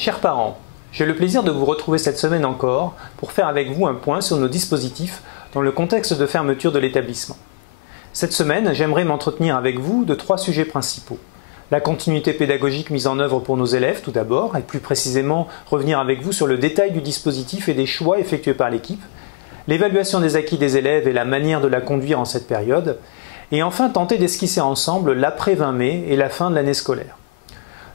Chers parents, j'ai le plaisir de vous retrouver cette semaine encore pour faire avec vous un point sur nos dispositifs dans le contexte de fermeture de l'établissement. Cette semaine, j'aimerais m'entretenir avec vous de 3 sujets principaux. La continuité pédagogique mise en œuvre pour nos élèves tout d'abord, et plus précisément revenir avec vous sur le détail du dispositif et des choix effectués par l'équipe, l'évaluation des acquis des élèves et la manière de la conduire en cette période, et enfin tenter d'esquisser ensemble l'après 20 mai et la fin de l'année scolaire.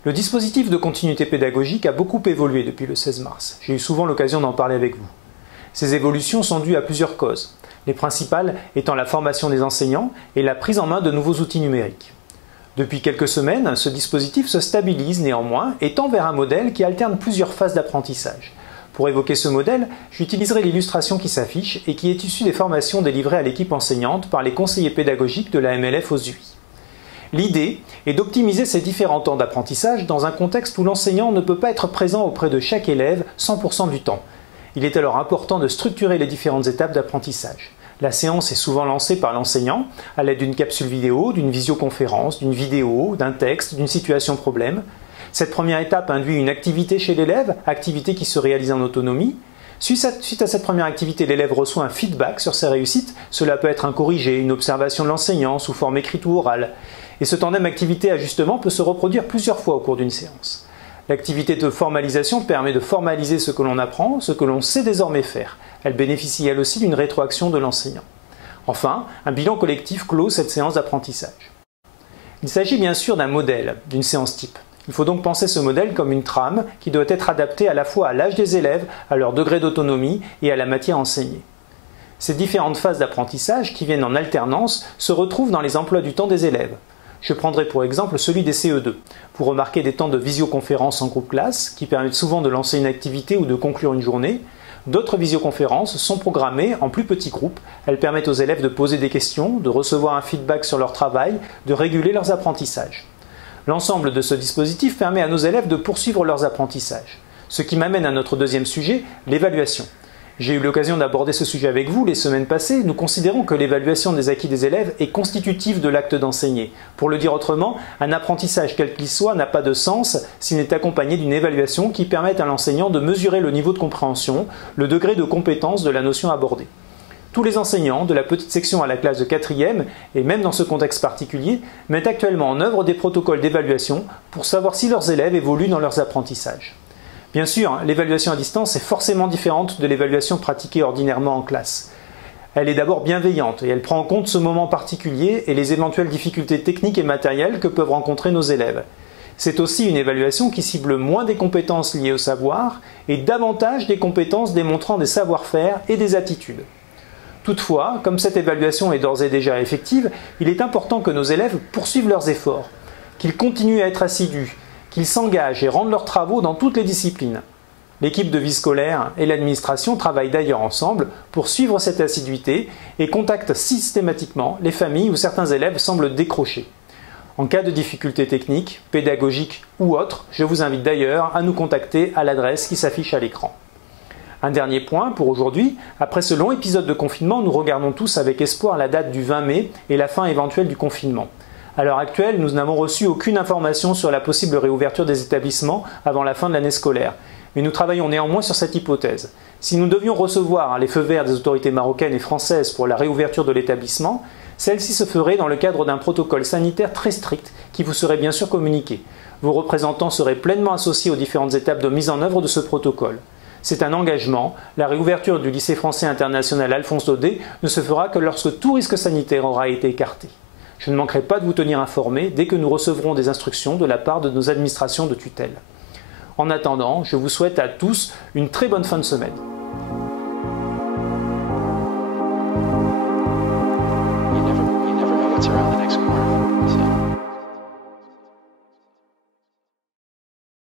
Le dispositif de continuité pédagogique a beaucoup évolué depuis le 16 mars. J'ai eu souvent l'occasion d'en parler avec vous. Ces évolutions sont dues à plusieurs causes, les principales étant la formation des enseignants et la prise en main de nouveaux outils numériques. Depuis quelques semaines, ce dispositif se stabilise néanmoins et tend vers un modèle qui alterne plusieurs phases d'apprentissage. Pour évoquer ce modèle, j'utiliserai l'illustration qui s'affiche et qui est issue des formations délivrées à l'équipe enseignante par les conseillers pédagogiques de la MLF aux UI. L'idée est d'optimiser ces différents temps d'apprentissage dans un contexte où l'enseignant ne peut pas être présent auprès de chaque élève 100% du temps. Il est alors important de structurer les différentes étapes d'apprentissage. La séance est souvent lancée par l'enseignant à l'aide d'une capsule vidéo, d'une visioconférence, d'une vidéo, d'un texte, d'une situation problème. Cette première étape induit une activité chez l'élève, activité qui se réalise en autonomie. Suite à cette première activité, l'élève reçoit un feedback sur ses réussites. Cela peut être un corrigé, une observation de l'enseignant sous forme écrite ou orale. Et ce tandem activité-ajustement peut se reproduire plusieurs fois au cours d'une séance. L'activité de formalisation permet de formaliser ce que l'on apprend, ce que l'on sait désormais faire. Elle bénéficie elle aussi d'une rétroaction de l'enseignant. Enfin, un bilan collectif clôt cette séance d'apprentissage. Il s'agit bien sûr d'un modèle, d'une séance type. Il faut donc penser ce modèle comme une trame qui doit être adaptée à la fois à l'âge des élèves, à leur degré d'autonomie et à la matière enseignée. Ces différentes phases d'apprentissage qui viennent en alternance se retrouvent dans les emplois du temps des élèves. Je prendrai pour exemple celui des CE2, pour remarquer des temps de visioconférence en groupe classe qui permettent souvent de lancer une activité ou de conclure une journée. D'autres visioconférences sont programmées en plus petits groupes. Elles permettent aux élèves de poser des questions, de recevoir un feedback sur leur travail, de réguler leurs apprentissages. L'ensemble de ce dispositif permet à nos élèves de poursuivre leurs apprentissages. Ce qui m'amène à notre deuxième sujet, l'évaluation. J'ai eu l'occasion d'aborder ce sujet avec vous les semaines passées. Nous considérons que l'évaluation des acquis des élèves est constitutive de l'acte d'enseigner. Pour le dire autrement, un apprentissage quel qu'il soit n'a pas de sens s'il n'est accompagné d'une évaluation qui permette à l'enseignant de mesurer le niveau de compréhension, le degré de compétence de la notion abordée. Tous les enseignants, de la petite section à la classe de 4e, et même dans ce contexte particulier, mettent actuellement en œuvre des protocoles d'évaluation pour savoir si leurs élèves évoluent dans leurs apprentissages. Bien sûr, l'évaluation à distance est forcément différente de l'évaluation pratiquée ordinairement en classe. Elle est d'abord bienveillante et elle prend en compte ce moment particulier et les éventuelles difficultés techniques et matérielles que peuvent rencontrer nos élèves. C'est aussi une évaluation qui cible moins des compétences liées au savoir et davantage des compétences démontrant des savoir-faire et des attitudes. Toutefois, comme cette évaluation est d'ores et déjà effective, il est important que nos élèves poursuivent leurs efforts, qu'ils continuent à être assidus, qu'ils s'engagent et rendent leurs travaux dans toutes les disciplines. L'équipe de vie scolaire et l'administration travaillent d'ailleurs ensemble pour suivre cette assiduité et contactent systématiquement les familles où certains élèves semblent décrocher. En cas de difficultés techniques, pédagogiques ou autres, je vous invite d'ailleurs à nous contacter à l'adresse qui s'affiche à l'écran. Un dernier point pour aujourd'hui, après ce long épisode de confinement, nous regardons tous avec espoir la date du 20 mai et la fin éventuelle du confinement. À l'heure actuelle, nous n'avons reçu aucune information sur la possible réouverture des établissements avant la fin de l'année scolaire. Mais nous travaillons néanmoins sur cette hypothèse. Si nous devions recevoir les feux verts des autorités marocaines et françaises pour la réouverture de l'établissement, celle-ci se ferait dans le cadre d'un protocole sanitaire très strict qui vous serait bien sûr communiqué. Vos représentants seraient pleinement associés aux différentes étapes de mise en œuvre de ce protocole. C'est un engagement. La réouverture du lycée français international Alphonse Daudet ne se fera que lorsque tout risque sanitaire aura été écarté. Je ne manquerai pas de vous tenir informé dès que nous recevrons des instructions de la part de nos administrations de tutelle. En attendant, je vous souhaite à tous une très bonne fin de semaine. You never know what's around the